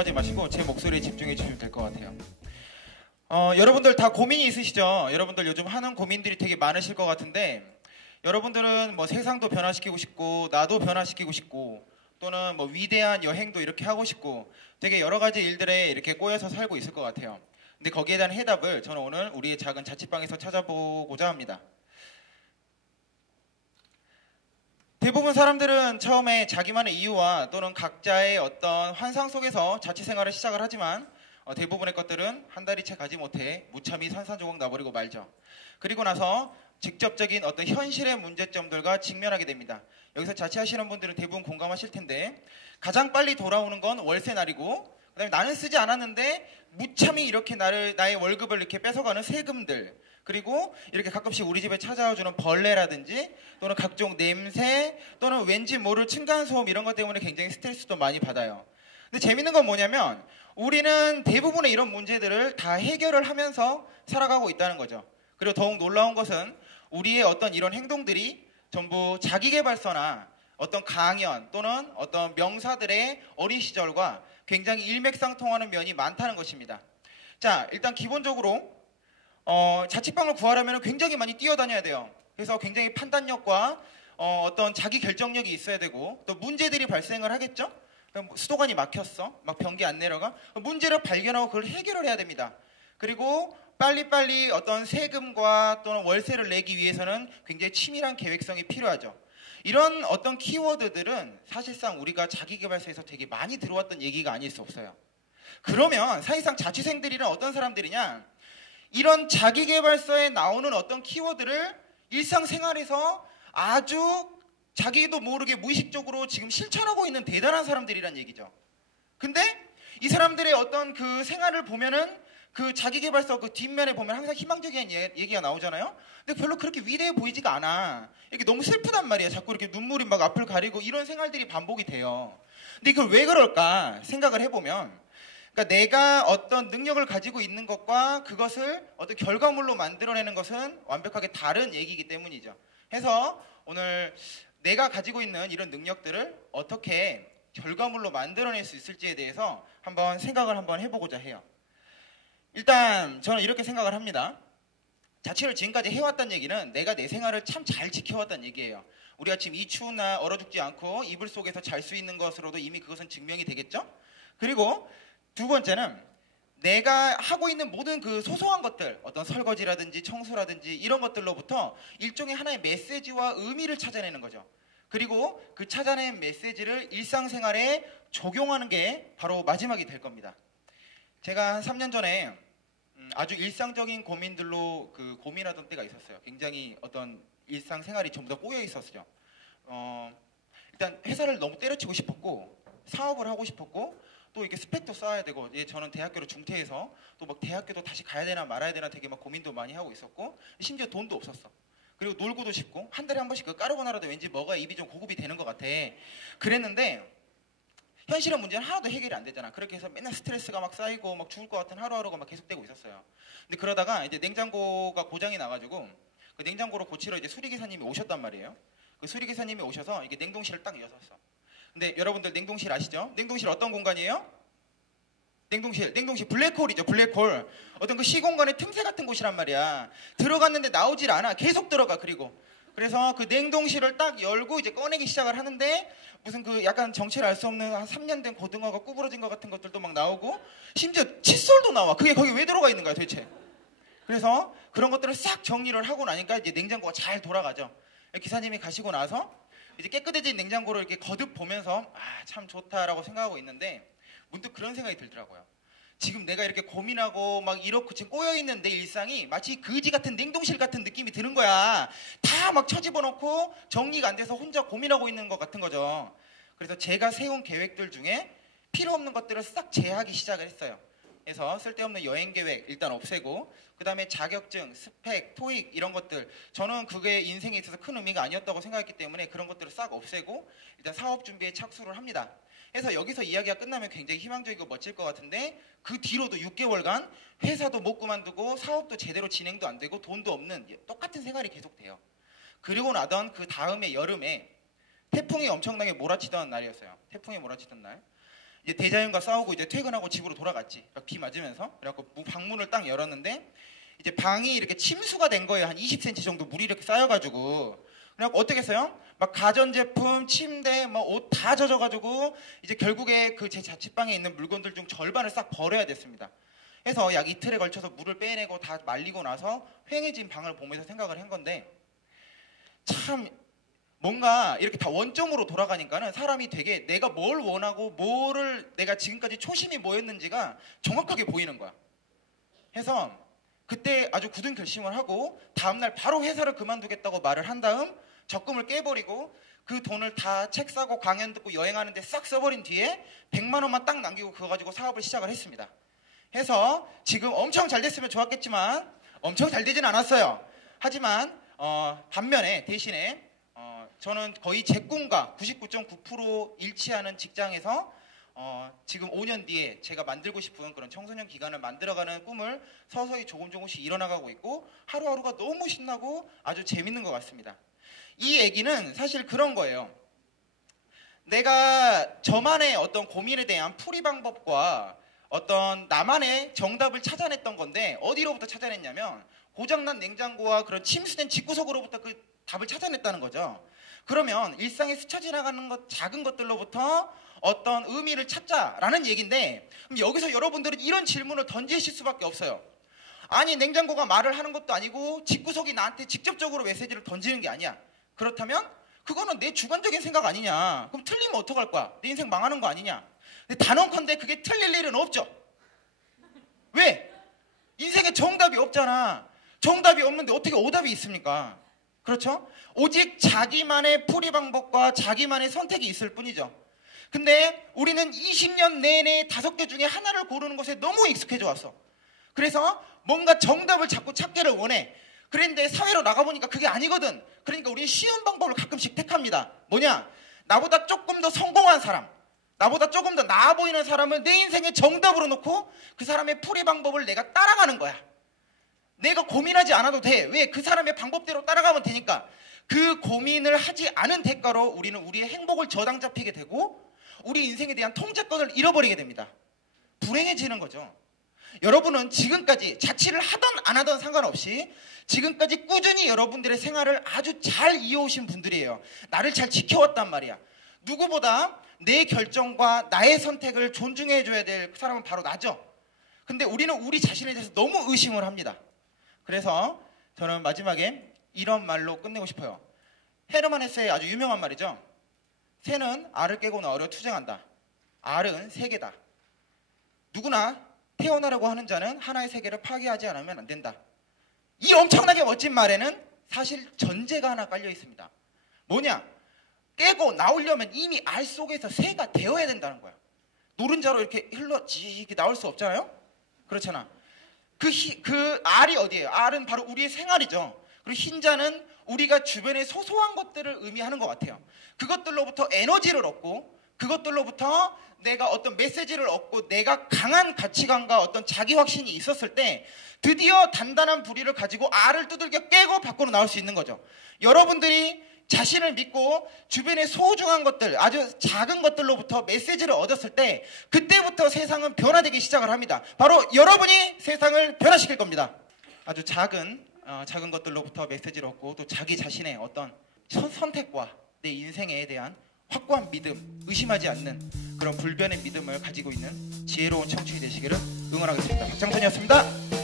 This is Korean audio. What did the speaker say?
걱정하지 마시고 제 목소리에 집중해 주시면 될 것 같아요. 여러분들 다 고민이 있으시죠? 여러분들 요즘 하는 고민들이 되게 많으실 것 같은데, 여러분들은 뭐 세상도 변화시키고 싶고 나도 변화시키고 싶고 또는 뭐 위대한 여행도 이렇게 하고 싶고 되게 여러 가지 일들에 이렇게 꼬여서 살고 있을 것 같아요. 근데 거기에 대한 해답을 저는 오늘 우리의 작은 자취방에서 찾아보고자 합니다. 대부분 사람들은 처음에 자기만의 이유와 또는 각자의 어떤 환상 속에서 자취 생활을 시작을 하지만 대부분의 것들은 한 달이 채 가지 못해 무참히 산산조각 나버리고 말죠. 그리고 나서 직접적인 어떤 현실의 문제점들과 직면하게 됩니다. 여기서 자취하시는 분들은 대부분 공감하실 텐데, 가장 빨리 돌아오는 건 월세날이고, 그다음에 나는 쓰지 않았는데 무참히 이렇게 나의 월급을 이렇게 뺏어가는 세금들, 그리고 이렇게 가끔씩 우리 집에 찾아와주는 벌레라든지 또는 각종 냄새 또는 왠지 모를 층간소음 이런 것 때문에 굉장히 스트레스도 많이 받아요. 근데 재밌는 건 뭐냐면 우리는 대부분의 이런 문제들을 다 해결을 하면서 살아가고 있다는 거죠. 그리고 더욱 놀라운 것은 우리의 어떤 이런 행동들이 전부 자기계발서나 어떤 강연 또는 어떤 명사들의 어린 시절과 굉장히 일맥상통하는 면이 많다는 것입니다. 자, 일단 기본적으로 자취방을 구하려면 굉장히 많이 뛰어다녀야 돼요. 그래서 굉장히 판단력과 어떤 자기 결정력이 있어야 되고, 또 문제들이 발생을 하겠죠. 수도관이 막혔어, 막 변기 안 내려가, 문제를 발견하고 그걸 해결을 해야 됩니다. 그리고 빨리빨리 어떤 세금과 또는 월세를 내기 위해서는 굉장히 치밀한 계획성이 필요하죠. 이런 어떤 키워드들은 사실상 우리가 자기계발서에서 되게 많이 들어왔던 얘기가 아닐 수 없어요. 그러면 사실상 자취생들이란 어떤 사람들이냐, 이런 자기계발서에 나오는 어떤 키워드를 일상생활에서 아주 자기도 모르게 무의식적으로 지금 실천하고 있는 대단한 사람들이란 얘기죠. 근데 이 사람들의 어떤 그 생활을 보면은 그 자기계발서 그 뒷면에 보면 항상 희망적인 얘기가 나오잖아요. 근데 별로 그렇게 위대해 보이지가 않아. 이게 너무 슬프단 말이에요. 자꾸 이렇게 눈물이 막 앞을 가리고 이런 생활들이 반복이 돼요. 근데 이걸 왜 그럴까 생각을 해보면, 그러니까 내가 어떤 능력을 가지고 있는 것과 그것을 어떤 결과물로 만들어내는 것은 완벽하게 다른 얘기이기 때문이죠. 해서 오늘 내가 가지고 있는 이런 능력들을 어떻게 결과물로 만들어낼 수 있을지에 대해서 한번 생각을 한번 해보고자 해요. 일단 저는 이렇게 생각을 합니다. 자취를 지금까지 해왔다는 얘기는 내가 내 생활을 참 잘 지켜왔다는 얘기예요. 우리가 지금 이 추운 날 얼어 죽지 않고 이불 속에서 잘 수 있는 것으로도 이미 그것은 증명이 되겠죠? 그리고 두 번째는 내가 하고 있는 모든 그 소소한 것들, 어떤 설거지라든지 청소라든지 이런 것들로부터 일종의 하나의 메시지와 의미를 찾아내는 거죠. 그리고 그 찾아낸 메시지를 일상생활에 적용하는 게 바로 마지막이 될 겁니다. 제가 한 3년 전에 아주 일상적인 고민들로 그 고민하던 때가 있었어요. 굉장히 어떤 일상생활이 전부 다 꼬여 있었죠. 일단 회사를 너무 때려치고 싶었고, 사업을 하고 싶었고, 또 이렇게 스펙도 쌓아야 되고, 저는 대학교를 중퇴해서 또 막 대학교도 다시 가야 되나 말아야 되나 되게 막 고민도 많이 하고 있었고, 심지어 돈도 없었어. 그리고 놀고도 싶고, 한 달에 한 번씩 그 까르보나라도 왠지 먹어야 입이 좀 고급이 되는 것 같아. 그랬는데 현실의 문제는 하나도 해결이 안 되잖아. 그렇게 해서 맨날 스트레스가 막 쌓이고 막 죽을 것 같은 하루하루가 막 계속되고 있었어요. 근데 그러다가 이제 냉장고가 고장이 나가지고 그 냉장고를 고치러 이제 수리기사님이 오셨단 말이에요. 그 수리기사님이 오셔서 이게 냉동실을 딱 여셨어. 근데 여러분들 냉동실 아시죠? 냉동실 어떤 공간이에요? 냉동실 블랙홀이죠. 블랙홀. 어떤 그 시공간의 틈새 같은 곳이란 말이야. 들어갔는데 나오질 않아. 계속 들어가. 그래서 그 냉동실을 딱 열고 이제 꺼내기 시작을 하는데 무슨 그 약간 정체를 알 수 없는 한 3년 된 고등어가 구부러진 것 같은 것들도 막 나오고, 심지어 칫솔도 나와. 그게 거기 왜 들어가 있는 거야 도대체. 그래서 그런 것들을 싹 정리를 하고 나니까 이제 냉장고가 잘 돌아가죠. 기사님이 가시고 나서 이제 깨끗해진 냉장고를 이렇게 거듭 보면서 참 좋다라고 생각하고 있는데 문득 그런 생각이 들더라고요. 지금 내가 이렇게 고민하고 막 이렇고 지금 꼬여있는 내 일상이 마치 거지 같은 냉동실 같은 느낌이 드는 거야. 다 막 쳐집어놓고 정리가 안 돼서 혼자 고민하고 있는 것 같은 거죠. 그래서 제가 세운 계획들 중에 필요 없는 것들을 싹 제하기 시작을 했어요. 그래서 쓸데없는 여행 계획 일단 없애고, 그 다음에 자격증, 스펙, 토익 이런 것들, 저는 그게 인생에 있어서 큰 의미가 아니었다고 생각했기 때문에 그런 것들을 싹 없애고 일단 사업 준비에 착수를 합니다. 그래서 여기서 이야기가 끝나면 굉장히 희망적이고 멋질 것 같은데, 그 뒤로도 6개월간 회사도 못 그만두고 사업도 제대로 진행도 안 되고 돈도 없는 똑같은 생활이 계속돼요. 그리고 나던 그 다음에 여름에 태풍이 엄청나게 몰아치던 날이었어요. 태풍이 몰아치던 날. 이제 대자연과 싸우고 이제 퇴근하고 집으로 돌아갔지. 비 맞으면서. 그래갖고 방문을 딱 열었는데 이제 방이 이렇게 침수가 된 거예요. 한 20cm 정도 물이 이렇게 쌓여가지고. 그래갖고 어떻게 했어요? 막 가전제품, 침대, 뭐 옷 다 젖어가지고 이제 결국에 그 제 자취방에 있는 물건들 중 절반을 싹 버려야 됐습니다. 해서 약 이틀에 걸쳐서 물을 빼내고 다 말리고 나서 휑해진 방을 보면서 생각을 한 건데, 참 뭔가 이렇게 다 원점으로 돌아가니까는 사람이 되게 내가 뭘 원하고 뭐를 내가 지금까지 초심이 뭐였는지가 정확하게 보이는 거야. 해서 그때 아주 굳은 결심을 하고 다음날 바로 회사를 그만두겠다고 말을 한 다음 적금을 깨버리고 그 돈을 다 책 사고 강연 듣고 여행하는 데 싹 써버린 뒤에 100만 원만 딱 남기고 그거 가지고 사업을 시작을 했습니다. 해서 지금 엄청 잘 됐으면 좋았겠지만 엄청 잘 되진 않았어요. 하지만 반면에 대신에 저는 거의 제 꿈과 99.9% 일치하는 직장에서 지금 5년 뒤에 제가 만들고 싶은 그런 청소년 기관을 만들어가는 꿈을 서서히 조금씩 이뤄나가고 있고 하루하루가 너무 신나고 아주 재밌는 것 같습니다. 이 얘기는 사실 그런 거예요. 내가 저만의 어떤 고민에 대한 풀이 방법과 어떤 나만의 정답을 찾아냈던 건데 어디로부터 찾아냈냐면 고장난 냉장고와 그런 침수된 집구석으로부터 그 답을 찾아냈다는 거죠. 그러면 일상에 스쳐 지나가는 것 작은 것들로부터 어떤 의미를 찾자라는 얘기인데, 그럼 여기서 여러분들은 이런 질문을 던지실 수밖에 없어요. 아니 냉장고가 말을 하는 것도 아니고 집구석이 나한테 직접적으로 메시지를 던지는 게 아니야. 그렇다면 그거는 내 주관적인 생각 아니냐. 그럼 틀리면 어떡할 거야? 내 인생 망하는 거 아니냐. 근데 단언컨대 그게 틀릴 일은 없죠. 왜? 인생에 정답이 없잖아. 정답이 없는데 어떻게 오답이 있습니까? 그렇죠? 오직 자기만의 풀이 방법과 자기만의 선택이 있을 뿐이죠. 근데 우리는 20년 내내 5개 중에 하나를 고르는 것에 너무 익숙해져 왔어. 그래서 뭔가 정답을 자꾸 찾기를 원해. 그런데 사회로 나가보니까 그게 아니거든. 그러니까 우리는 쉬운 방법을 가끔씩 택합니다. 뭐냐? 나보다 조금 더 성공한 사람, 나보다 조금 더 나아 보이는 사람을 내 인생의 정답으로 놓고 그 사람의 풀이 방법을 내가 따라가는 거야. 내가 고민하지 않아도 돼. 왜? 그 사람의 방법대로 따라가면 되니까. 그 고민을 하지 않은 대가로 우리는 우리의 행복을 저당 잡히게 되고 우리 인생에 대한 통제권을 잃어버리게 됩니다. 불행해지는 거죠. 여러분은 지금까지 자취를 하던 안 하던 상관없이 지금까지 꾸준히 여러분들의 생활을 아주 잘 이어오신 분들이에요. 나를 잘 지켜왔단 말이야. 누구보다 내 결정과 나의 선택을 존중해줘야 될 사람은 바로 나죠. 근데 우리는 우리 자신에 대해서 너무 의심을 합니다. 그래서 저는 마지막에 이런 말로 끝내고 싶어요. 헤르만 헤세의 아주 유명한 말이죠. 새는 알을 깨고 나으려 투쟁한다. 알은 세계다. 누구나 태어나려고 하는 자는 하나의 세계를 파괴하지 않으면 안 된다. 이 엄청나게 멋진 말에는 사실 전제가 하나 깔려 있습니다. 뭐냐? 깨고 나오려면 이미 알 속에서 새가 되어야 된다는 거야. 노른자로 이렇게 흘러지게 나올 수 없잖아요? 그렇잖아. 그 알이 어디예요? 알은 바로 우리의 생활이죠. 그리고 흰자는 우리가 주변의 소소한 것들을 의미하는 것 같아요. 그것들로부터 에너지를 얻고 그것들로부터 내가 어떤 메시지를 얻고 내가 강한 가치관과 어떤 자기 확신이 있었을 때 드디어 단단한 부리를 가지고 알을 두들겨 깨고 밖으로 나올 수 있는 거죠. 여러분들이 자신을 믿고 주변의 소중한 것들, 아주 작은 것들로부터 메시지를 얻었을 때 그때부터 세상은 변화되기 시작을 합니다. 바로 여러분이 세상을 변화시킬 겁니다. 아주 작은 것들로부터 메시지를 얻고 또 자기 자신의 어떤 선택과 내 인생에 대한 확고한 믿음, 의심하지 않는 그런 불변의 믿음을 가지고 있는 지혜로운 청춘이 되시기를 응원하겠습니다. 박장선이었습니다.